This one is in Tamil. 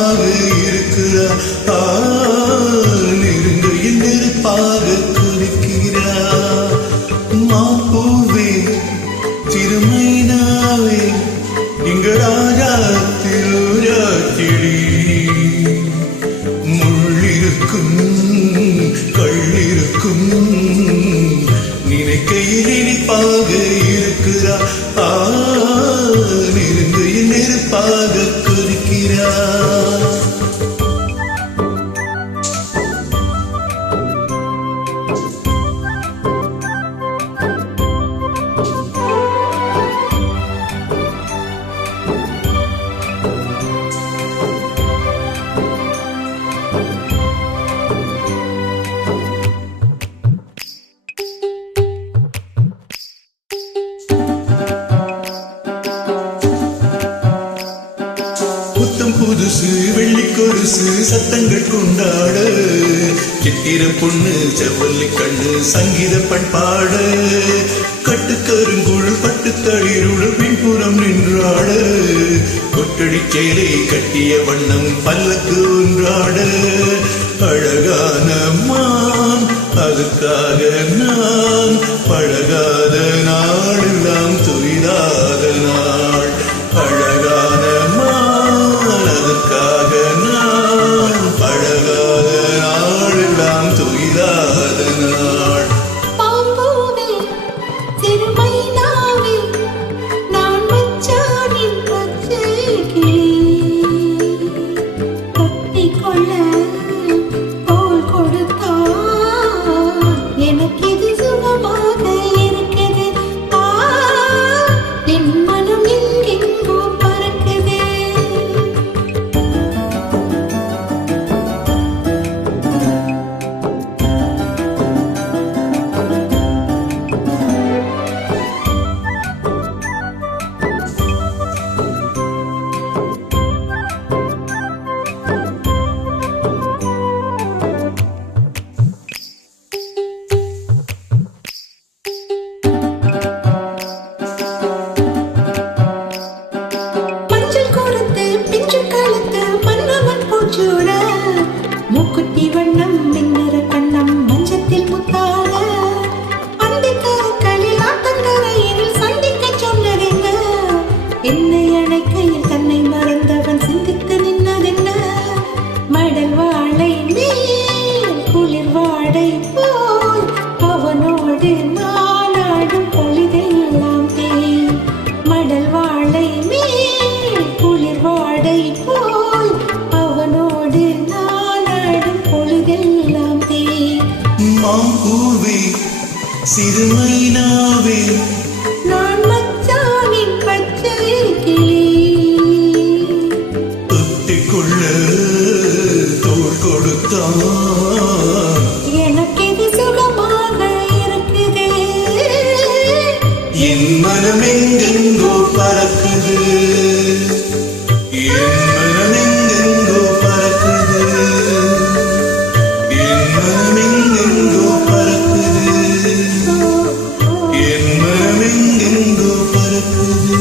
இனிப்பாக இருக்கிறார், நெருங்கையில் நெருப்பாக குதிக்கிறார். மாப்பூவே திருமைனாவே இங்கு ராஜா திருராத்திரி, முள்ளிருக்கும் கள்ளிருக்கும் நினைக்கையில் இனிப்பாக இருக்கிறார், நெருங்கையில் நெருப்பாக குதிக்கிறார். புத்தம் புதுசு வெள்ளிக்கொருசு சத்தங்கள் கொண்டாட, சித்திர பொண்ணு செவ்வல்லி கண்ணு சங்கீத பண்பாட, கட்டுக்கருங்குழல் பட்டு தளிருள் பின்புறம் நின்றாட, கொட்டடி சேலை கட்டிய வண்ணம் பல்லக்கு ஒன்றாட, அழகான மான் அதுக்காக நான் பழகாத நாளெல்லாம் துயிலாத நாள், அழகான மான் அதுக்காக நான் பழகாத நாளெல்லாம் துயிலாத நாள். மூக்குத்தி வண்ணம் மின்னற கண்ணம் மஞ்சத்தில் முத்தாட, அந்திக்கரையில் ஆத்தங்கரையில் சந்திக்க சொன்னதென்ன, என்னை அணைக்கையில் தன்னை மறந்தவன் சிந்தித்து நின்னதென்ன, மடல் வாழை மேல் குளிர் வாடை போல் அவனோடு நானாடும் பொழுதெல்லாம் தேன், மடல் வாழை மேல் குளிர் வாடை போல் அவனோடு பொழுதெல்லாம் தேன். மாம்பூவே சிறுமைனாவே நான் மச்சானின் பச்சை கிளி, தொட்டிக்கொள்ள தோள் கொடுத்தான் எனக்கு இது சுகமாக இருக்குது, என் மனம் எங்கெங்கோ பறக்குது, என் மனம் எங்கெங்கோ பறக்குது, என் மனம் எங்கெங்கோ பறக்குது, என் மனம் எங்கெங்கோ பறக்குது.